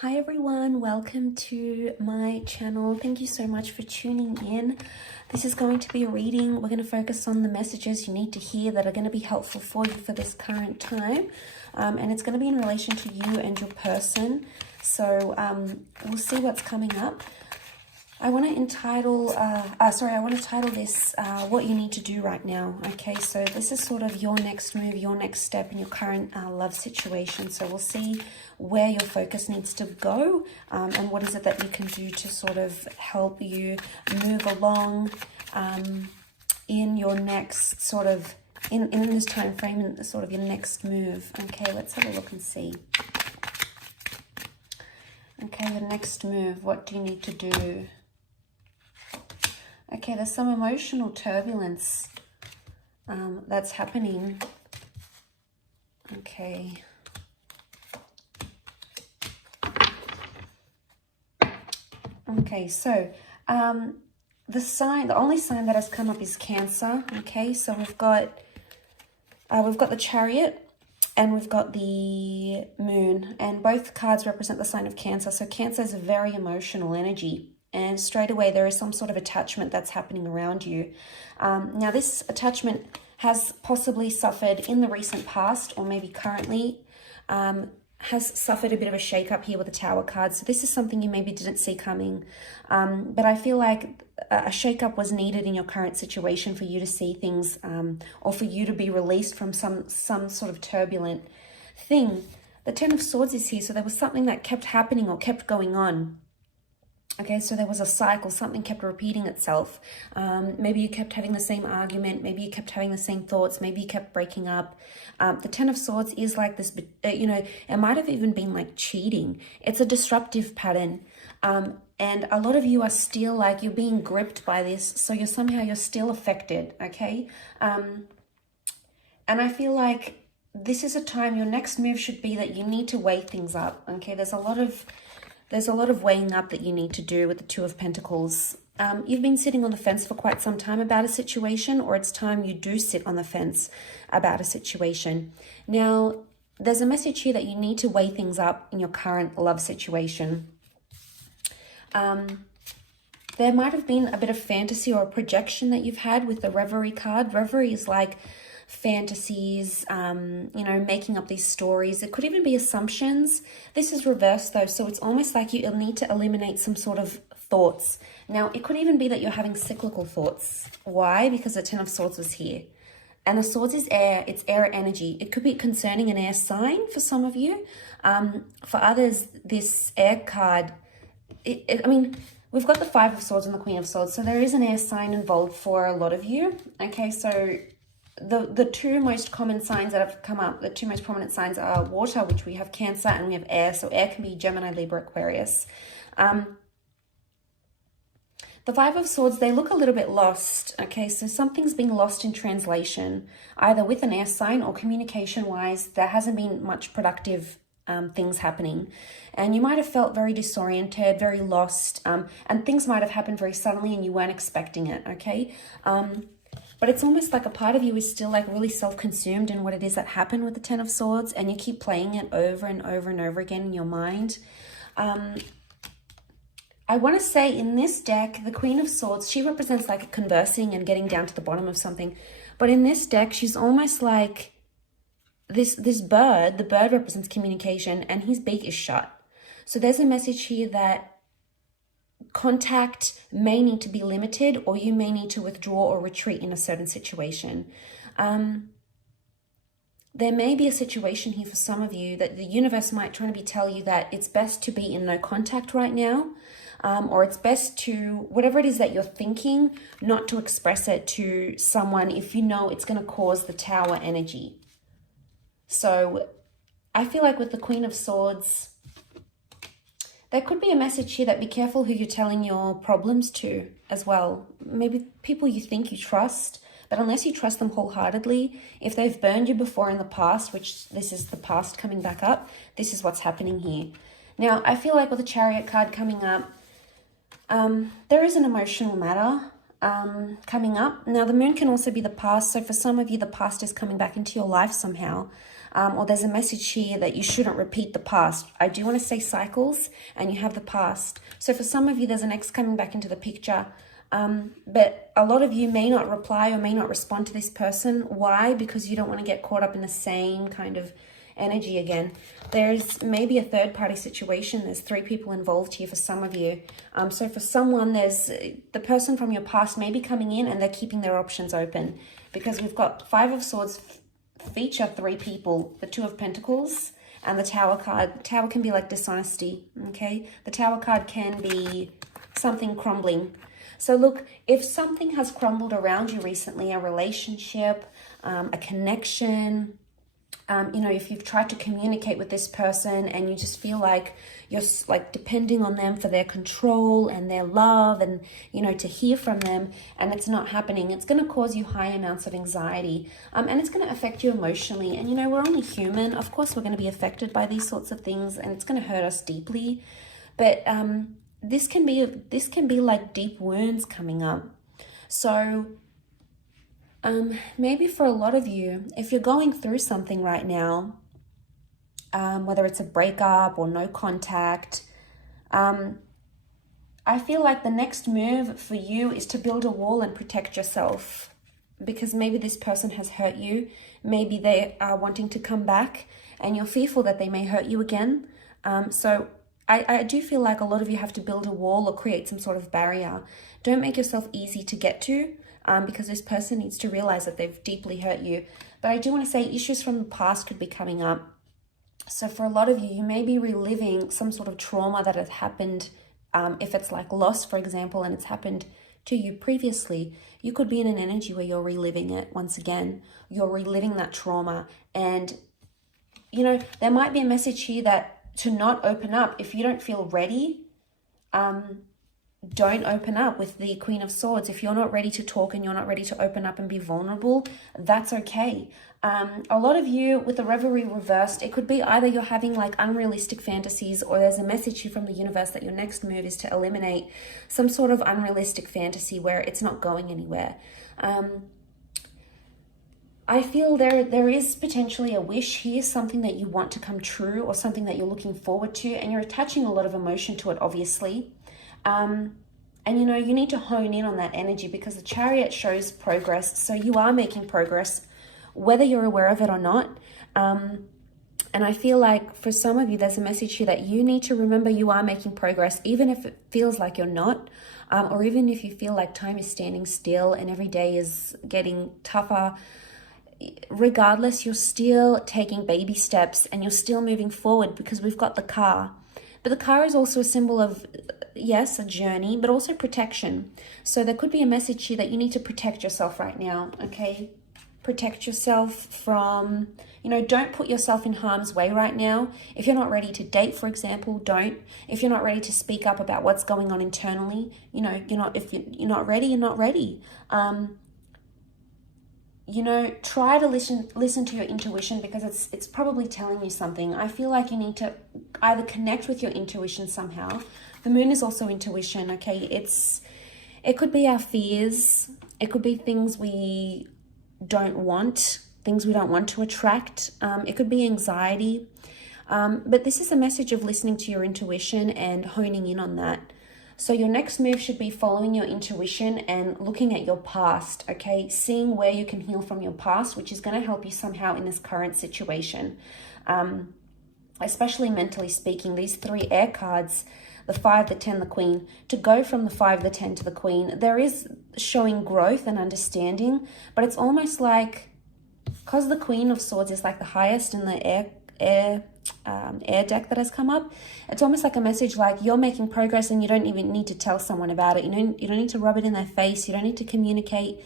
Hi everyone, welcome to my channel. Thank you so much for tuning in. This is going to be a reading. We're going to focus on the messages you need to hear that are going to be helpful for you for this current time. And it's going to be in relation to you and your person. So we'll see what's coming up. I want to title this what you need to do right now. Okay, so this is sort of your next move, your next step in your current love situation. So we'll see where your focus needs to go and what is it that you can do to sort of help you move along in your next sort of, in this time frame, in sort of your next move. Okay, let's have a look and see. Okay, your next move, what do you need to do? Okay, there's some emotional turbulence that's happening. Okay. Okay, so the only sign that has come up is Cancer. Okay, so we've got the Chariot and we've got the Moon, and both cards represent the sign of Cancer. So Cancer is a very emotional energy. And straight away, there is some sort of attachment that's happening around you. Now, this attachment has possibly suffered in the recent past, or maybe currently, has suffered a bit of a shake-up here with the Tower card. So this is something you maybe didn't see coming. But I feel like a shake-up was needed in your current situation for you to see things, or for you to be released from some sort of turbulent thing. The Ten of Swords is here, so there was something that kept happening or kept going on. Okay, so there was a cycle, something kept repeating itself. Maybe you kept having the same argument, maybe you kept having the same thoughts, maybe you kept breaking up. The Ten of Swords is like this, it might have even been like cheating. It's a disruptive pattern. And a lot of you are still like, you're being gripped by this, so you're still affected, okay? And I feel like this is a time, your next move should be that you need to weigh things up, okay? There's a lot of weighing up that you need to do with the Two of Pentacles. You've been sitting on the fence for quite some time about a situation, or it's time you do sit on the fence about a situation. Now, there's a message here that you need to weigh things up in your current love situation. There might have been a bit of fantasy or a projection that you've had with the Reverie card. Reverie is like fantasies, making up these stories. It could even be assumptions. This is reversed though, so it's almost like you'll need to eliminate some sort of thoughts. Now, it could even be that you're having cyclical thoughts. Why? Because the Ten of Swords was here. And the Swords is air, it's air energy. It could be concerning an air sign for some of you. For others, this air card, we've got the Five of Swords and the Queen of Swords, so there is an air sign involved for a lot of you. Okay, so the two most common signs that have come up, the two most prominent signs are water, which we have Cancer, and we have air. So air can be Gemini, Libra, Aquarius. The Five of Swords, they look a little bit lost. Okay, so something's being lost in translation, either with an air sign or communication-wise. There hasn't been much productive things happening. And you might have felt very disoriented, very lost, and things might have happened very suddenly and you weren't expecting it, okay? But it's almost like a part of you is still like really self-consumed in what it is that happened with the Ten of Swords, and you keep playing it over and over and over again in your mind. I want to say in this deck, the Queen of Swords, she represents like conversing and getting down to the bottom of something. But in this deck, she's almost like this bird. The bird represents communication and his beak is shut. So there's a message here that contact may need to be limited, or you may need to withdraw or retreat in a certain situation. There may be a situation here for some of you that the universe might try to tell you that it's best to be in no contact right now, or it's best to, whatever it is that you're thinking, not to express it to someone if you know it's going to cause the Tower energy. So I feel like with the Queen of Swords, there could be a message here that be careful who you're telling your problems to as well. Maybe people you think you trust, but unless you trust them wholeheartedly, if they've burned you before in the past, which this is the past coming back up, this is what's happening here. Now, I feel like with the Chariot card coming up, there is an emotional matter coming up. Now, the Moon can also be the past. So for some of you, the past is coming back into your life somehow. or there's a message here that you shouldn't repeat the past. I do want to say cycles, and you have the past. So for some of you, there's an ex coming back into the picture. But a lot of you may not reply or may not respond to this person. Why? Because you don't want to get caught up in the same kind of energy again. There's maybe a third party situation. There's 3 people involved here for some of you. So for someone, there's the person from your past may be coming in and they're keeping their options open, because we've got 5 of Swords feature 3 people, the 2 of Pentacles and the Tower card. The Tower can be like dishonesty, okay? The Tower card can be something crumbling. So look, if something has crumbled around you recently, a relationship, a connection, you know, if you've tried to communicate with this person and you just feel like you're like depending on them for their control and their love and, you know, to hear from them, and it's not happening, it's going to cause you high amounts of anxiety, and it's going to affect you emotionally. And, you know, we're only human. Of course, we're going to be affected by these sorts of things, and it's going to hurt us deeply. But this can be like deep wounds coming up. So maybe for a lot of you, if you're going through something right now, whether it's a breakup or no contact, I feel like the next move for you is to build a wall and protect yourself, because maybe this person has hurt you. Maybe they are wanting to come back and you're fearful that they may hurt you again. So I do feel like a lot of you have to build a wall or create some sort of barrier. Don't make yourself easy to get to, because this person needs to realize that they've deeply hurt you. But I do want to say issues from the past could be coming up. So for a lot of you, you may be reliving some sort of trauma that has happened. If it's like loss, for example, and it's happened to you previously, you could be in an energy where you're reliving it once again. You're reliving that trauma. And, you know, there might be a message here that to not open up. If you don't feel ready, don't open up with the Queen of Swords. If you're not ready to talk and you're not ready to open up and be vulnerable, that's okay. A lot of you with the Revelry reversed, it could be either you're having like unrealistic fantasies, or there's a message here from the universe that your next move is to eliminate some sort of unrealistic fantasy where it's not going anywhere. I feel there is potentially a wish here, something that you want to come true or something that you're looking forward to, and you're attaching a lot of emotion to it, obviously. And, you know, you need to hone in on that energy, because the Chariot shows progress. So you are making progress, whether you're aware of it or not. And I feel like for some of you, there's a message here that you need to remember you are making progress, even if it feels like you're not, or even if you feel like time is standing still and every day is getting tougher. Regardless, you're still taking baby steps and you're still moving forward, because we've got the car. But the car is also a symbol of, yes, a journey, but also protection. So there could be a message here that you need to protect yourself right now, okay? Protect yourself from, you know, don't put yourself in harm's way right now. If you're not ready to date, for example, don't. If you're not ready to speak up about what's going on internally, you know, if you're not ready, you're not ready. You know, try to listen to your intuition, because it's probably telling you something. I feel like you need to either connect with your intuition somehow. The moon is also intuition, okay? It could be our fears. It could be things we don't want, things we don't want to attract. It could be anxiety. But this is a message of listening to your intuition and honing in on that. So your next move should be following your intuition and looking at your past, okay? Seeing where you can heal from your past, which is going to help you somehow in this current situation. Especially mentally speaking, these 3 air cards, the 5, the 10, the Queen, to go from the 5, the 10 to the Queen, there is showing growth and understanding, but it's almost like, because the Queen of Swords is like the highest in the air deck that has come up, it's almost like a message like you're making progress and you don't even need to tell someone about it. You don't need to rub it in their face. You don't need to communicate,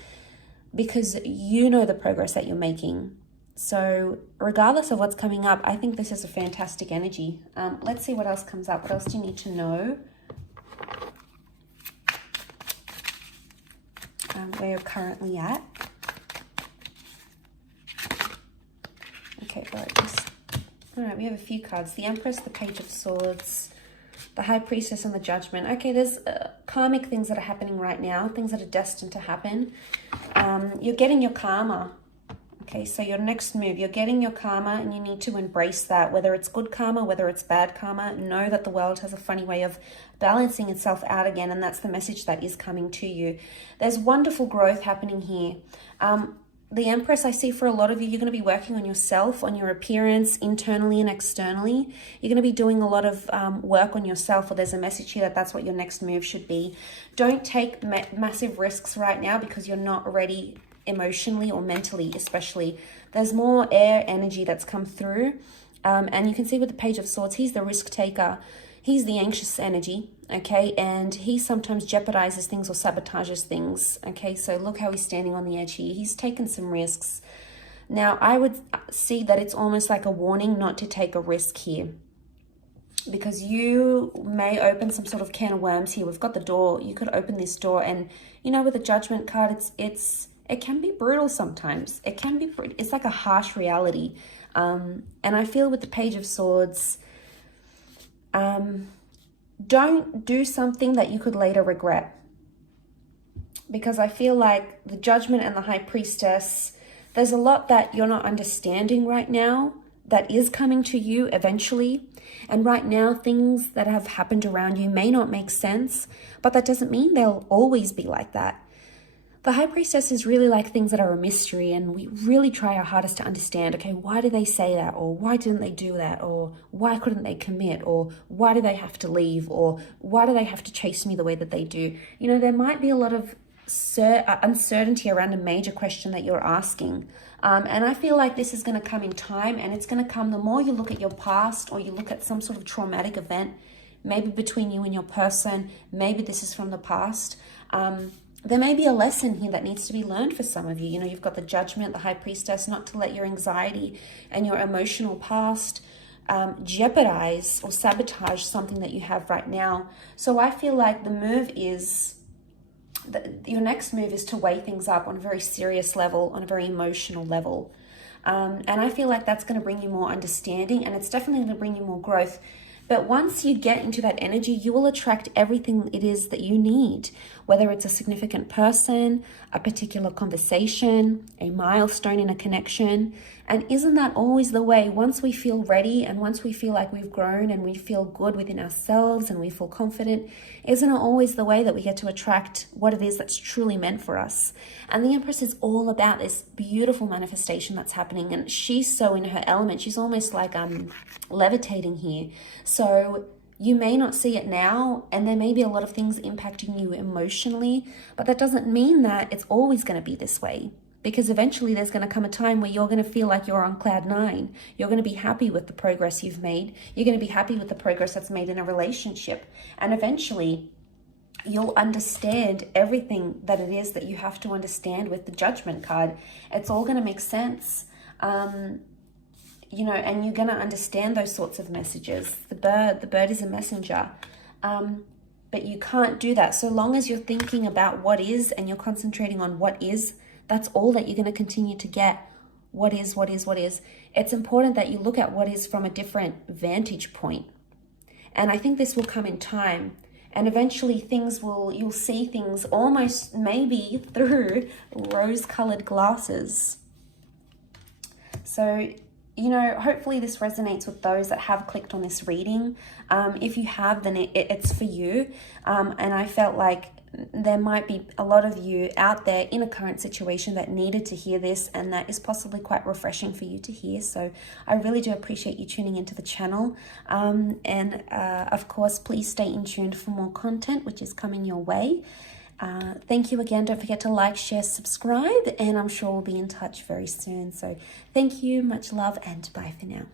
because you know the progress that you're making. So regardless of what's coming up, I think this is a fantastic energy. Let's see what else comes up. What else do you need to know? Where you're currently at. Okay, all right, we have a few cards. The Empress, the Page of Swords, the High Priestess, and the Judgment. Okay, there's karmic things that are happening right now, things that are destined to happen. You're getting your karma, Okay, so your next move, you're getting your karma and you need to embrace that. Whether it's good karma, whether it's bad karma, know that the world has a funny way of balancing itself out again, and that's the message that is coming to you. There's wonderful growth happening here. The Empress, I see for a lot of you, you're going to be working on yourself, on your appearance, internally and externally. You're going to be doing a lot of work on yourself, or there's a message here that that's what your next move should be. Don't take massive risks right now because you're not ready emotionally or mentally, especially. There's more air energy that's come through, and you can see with the Page of Swords, he's the risk taker, he's the anxious energy, okay, and he sometimes jeopardizes things or sabotages things, okay. So look how he's standing on the edge here. He's taken some risks. Now I would see that it's almost like a warning not to take a risk here, because you may open some sort of can of worms here. We've got the door. You could open this door, and you know, with the Judgment card, it can be brutal sometimes. It's like a harsh reality. And I feel with the Page of Swords, don't do something that you could later regret. Because I feel like the Judgment and the High Priestess, there's a lot that you're not understanding right now that is coming to you eventually. And right now, things that have happened around you may not make sense, but that doesn't mean they'll always be like that. The High Priestess is really like things that are a mystery, and we really try our hardest to understand, okay, why did they say that? Or why didn't they do that? Or why couldn't they commit? Or why do they have to leave? Or why do they have to chase me the way that they do? You know, there might be a lot of uncertainty around a major question that you're asking. And I feel like this is going to come in time, and it's going to come the more you look at your past, or you look at some sort of traumatic event, maybe between you and your person, maybe this is from the past. There may be a lesson here that needs to be learned for some of you. You know, you've got the Judgment, the High Priestess, not to let your anxiety and your emotional past jeopardize or sabotage something that you have right now. So I feel like the move is, your next move is to weigh things up on a very serious level, on a very emotional level. And I feel like that's going to bring you more understanding, and it's definitely going to bring you more growth. But once you get into that energy, you will attract everything it is that you need, whether it's a significant person, a particular conversation, a milestone in a connection. And isn't that always the way? Once we feel ready, and once we feel like we've grown and we feel good within ourselves and we feel confident, isn't it always the way that we get to attract what it is that's truly meant for us? And the Empress is all about this beautiful manifestation that's happening, and she's so in her element. She's almost like levitating here. So you may not see it now, and there may be a lot of things impacting you emotionally, but that doesn't mean that it's always going to be this way. Because eventually there's going to come a time where you're going to feel like you're on cloud 9. You're going to be happy with the progress you've made. You're going to be happy with the progress that's made in a relationship. And eventually you'll understand everything that it is that you have to understand with the Judgment card. It's all going to make sense. You know, and you're going to understand those sorts of messages. The bird is a messenger. But you can't do that. So long as you're thinking about what is, and you're concentrating on what is, that's all that you're going to continue to get. What is, what is, what is. It's important that you look at what is from a different vantage point. And I think this will come in time. And eventually you'll see things almost maybe through rose-colored glasses. So, you know, hopefully this resonates with those that have clicked on this reading. If you have, then it's for you. And I felt like there might be a lot of you out there in a current situation that needed to hear this, and that is possibly quite refreshing for you to hear. So I really do appreciate you tuning into the channel. Of course, please stay in tuned for more content, which is coming your way. Thank you again. Don't forget to like, share, subscribe, and I'm sure we'll be in touch very soon. So thank you, much love, and bye for now.